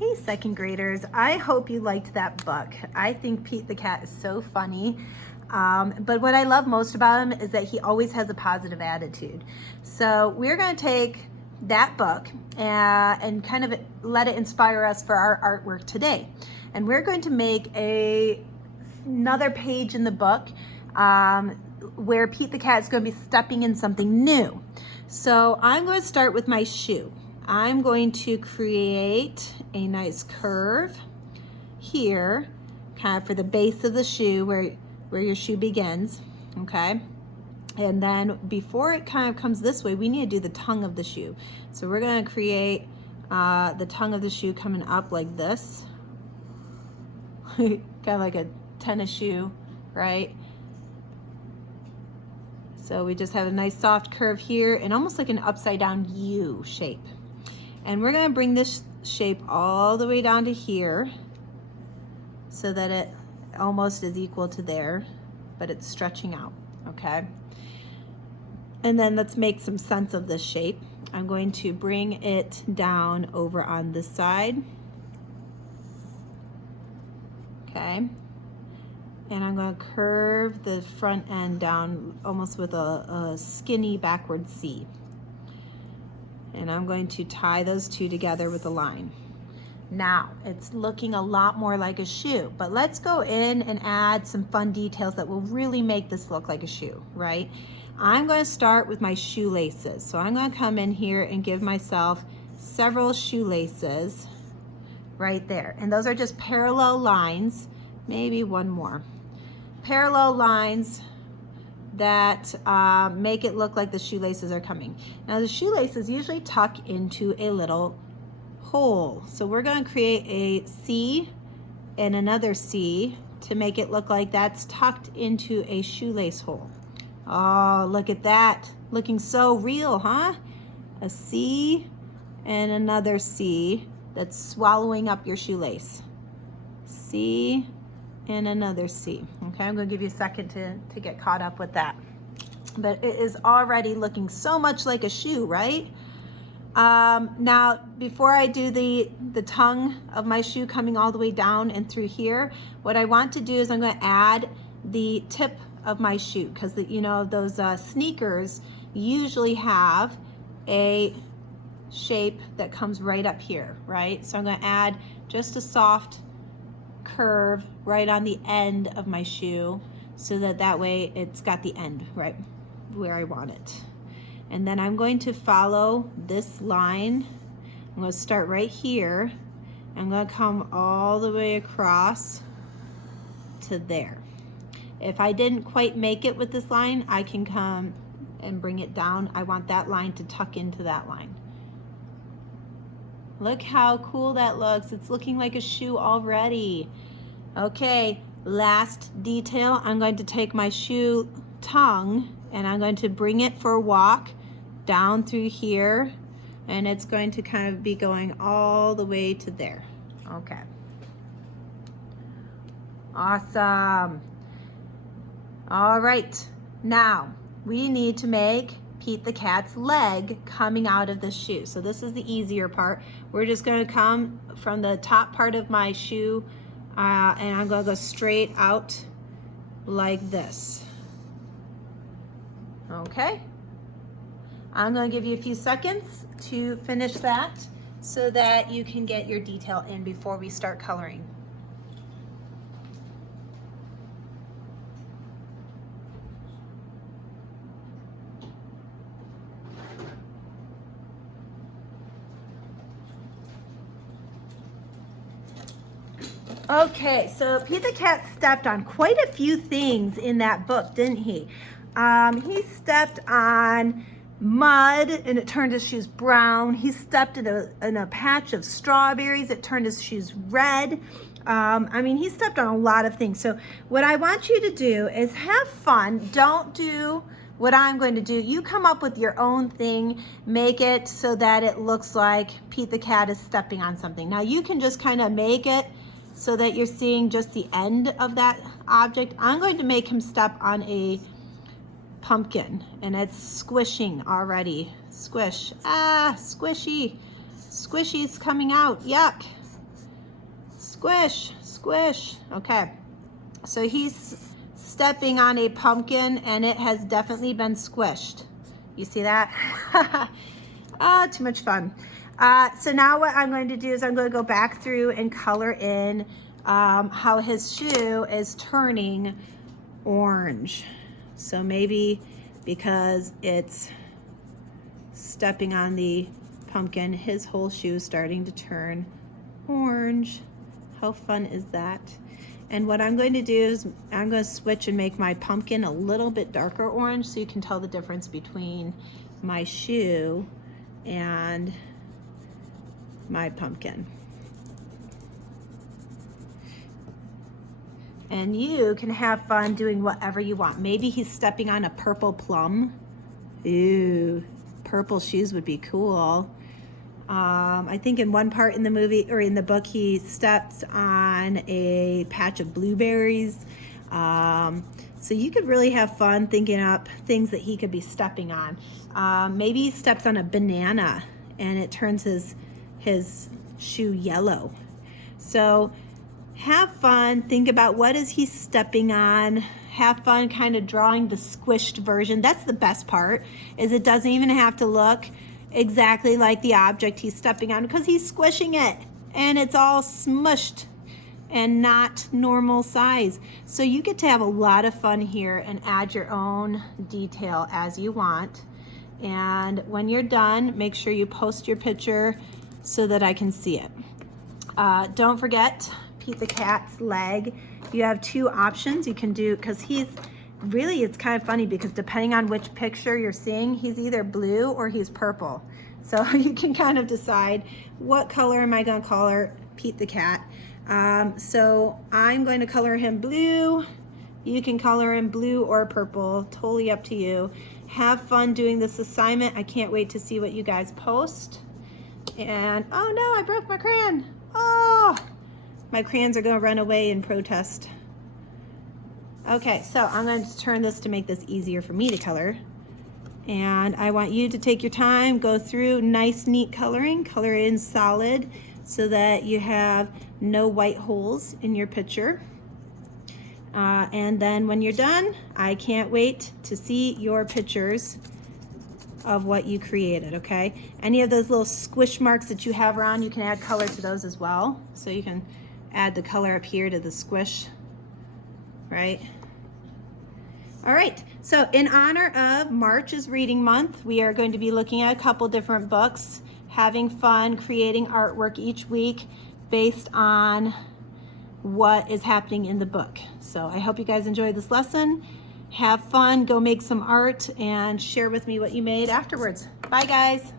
Hey second graders, I hope you liked that book. I think Pete the Cat is so funny. But what I love most about him is that he always has a positive attitude. So we're going to take that book and kind of let it inspire us for our artwork today. And we're going to make another page in the book where Pete the Cat is going to be stepping in something new. So I'm going to start with my shoe. I'm going to create a nice curve here, kind of for the base of the shoe where your shoe begins, okay? And then before it kind of comes this way, we need to do the tongue of the shoe. So we're gonna create the tongue of the shoe coming up like this. Kind of like a tennis shoe, right? So we just have a nice soft curve here and almost like an upside down U shape. And we're gonna bring this shape all the way down to here so that it almost is equal to there, but it's stretching out, okay? And then let's make some sense of this shape. I'm going to bring it down over on this side, okay? And I'm gonna curve the front end down almost with a skinny backward C. And I'm going to tie those two together with a line. Now, it's looking a lot more like a shoe, but let's go in and add some fun details that will really make this look like a shoe, right? I'm going to start with my shoelaces. So I'm going to come in here and give myself several shoelaces right there. And those are just parallel lines, maybe one more. Parallel lines that make it look like the shoelaces are coming. Now the shoelaces usually tuck into a little hole. So we're going to create a C and another C to make it look like that's tucked into a shoelace hole. Oh, look at that. Looking so real, huh? A C and another C that's swallowing up your shoelace. C and another C. Okay, I'm going to give you a second to get caught up with that. But it is already looking so much like a shoe, right? Now, before I do the tongue of my shoe coming all the way down and through here, what I want to do is I'm going to add the tip of my shoe, because you know those sneakers usually have a shape that comes right up here, right? So I'm going to add just a soft curve right on the end of my shoe so that way it's got the end right where I want it. And then I'm going to follow this line. I'm going to start right here. I'm going to come all the way across to there. If I didn't quite make it with this line, I can come and bring it down. I want that line to tuck into that line. Look how cool that looks. It's looking like a shoe already. Okay, last detail. I'm going to take my shoe tongue and I'm going to bring it for a walk down through here, and it's going to kind of be going all the way to there. Okay. Awesome. All right, now we need to make Pete the Cat's leg coming out of the shoe. So this is the easier part. We're just going to come from the top part of my shoe and I'm going to go straight out like this. Okay. I'm going to give you a few seconds to finish that so that you can get your detail in before we start coloring. Okay, so Pete the Cat stepped on quite a few things in that book, didn't he? He stepped on mud and it turned his shoes brown. He stepped in a patch of strawberries. It turned his shoes red. I mean, he stepped on a lot of things. So what I want you to do is have fun. Don't do what I'm going to do. You come up with your own thing. Make it so that it looks like Pete the Cat is stepping on something. Now you can just kind of make it so that you're seeing just the end of that object. I'm going to make him step on a pumpkin and it's squishing already. Squish, squishy. Squishy's coming out, yuck. Squish, squish. Okay, so he's stepping on a pumpkin and it has definitely been squished. You see that? Ah, too much fun. So now what I'm going to do is I'm going to go back through and color in how his shoe is turning orange. So maybe because it's stepping on the pumpkin, his whole shoe is starting to turn orange. How fun is that? And what I'm going to do is I'm going to switch and make my pumpkin a little bit darker orange so you can tell the difference between my shoe and my pumpkin. And you can have fun doing whatever you want. Maybe he's stepping on a purple plum. Ooh, purple shoes would be cool. I think in one part in the movie or in the book, he stepped on a patch of blueberries. So you could really have fun thinking up things that he could be stepping on. Maybe he steps on a banana and it turns his shoe yellow. So have fun, think about what is he stepping on. Have fun kind of drawing the squished version. That's the best part, is it doesn't even have to look exactly like the object he's stepping on because he's squishing it and it's all smushed and not normal size. So you get to have a lot of fun here and add your own detail as you want. And when you're done, make sure you post your picture so that I can see it. Don't forget Pete the Cat's leg. You have two options you can do, because he's really, it's kind of funny because depending on which picture you're seeing, he's either blue or he's purple. So you can kind of decide what color am I going to color Pete the Cat. So I'm going to color him blue. You can color him blue or purple, totally up to you. Have fun doing this assignment. I can't wait to see what you guys post. And oh no, I broke my crayon. Oh, my crayons are going to run away in protest. Okay, so I'm going to turn this to make this easier for me to color. And I want you to take your time, go through nice, neat coloring, color in solid so that you have no white holes in your picture. And then when you're done, I can't wait to see your pictures of what you created, okay? Any of those little squish marks that you have around, you can add color to those as well. So you can add the color up here to the squish, right? All right, so in honor of March is Reading Month, we are going to be looking at a couple different books, having fun, creating artwork each week based on what is happening in the book. So I hope you guys enjoyed this lesson. Have fun, go make some art, and share with me what you made afterwards. Bye, guys.